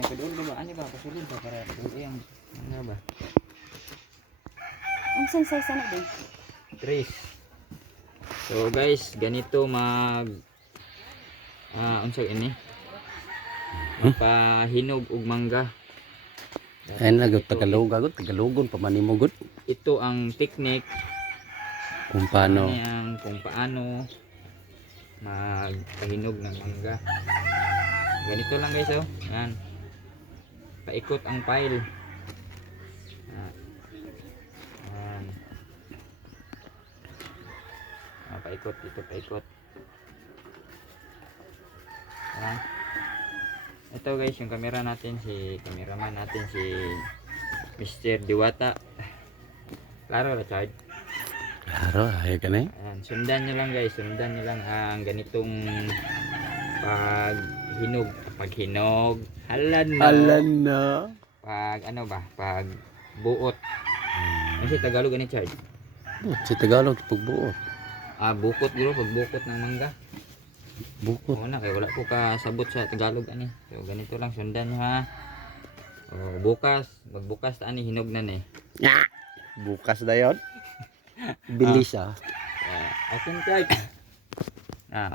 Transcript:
Kadoon ka ba? Ano ba? Kasulod ba? Para doon yung ano ba? Ang size na din. Tres. So guys, ganito mag ah unsa ini? Pahinog og mangga. Ay na gud Tagalog agad, Tagalogon pa man gud Ito ang technique kung paano. Ano yang kung paano magpahinog ng mangga. Ganito lang guys oh. Yan. Paikot ang pile. Yan. Yan. Ah, paikot, ikot, paikot. Yan. Ito guys, yung camera natin, si cameraman natin, si Mr. Diwata. Klaro na, Chad? Klaro, ay ka na. Ayan, sundan nyo lang guys, sundan nyo lang ang ganitong paghinog, paghinog, halan no, Alan na. pag ano ba, pag buot. Kasi Tagalog ani Chad. Oh, si Tagalog pagbuo. Ah, bukot guro, pag bukot ng mangga. Bukod. Oo na, kaya wala ko kasabot sa Tagalog ani. So ganito lang sundan ha. Oh, bukas, magbukas ta ani hinog na ni. Bukas na yun. Bilis ah. Uh, I can try. Ah,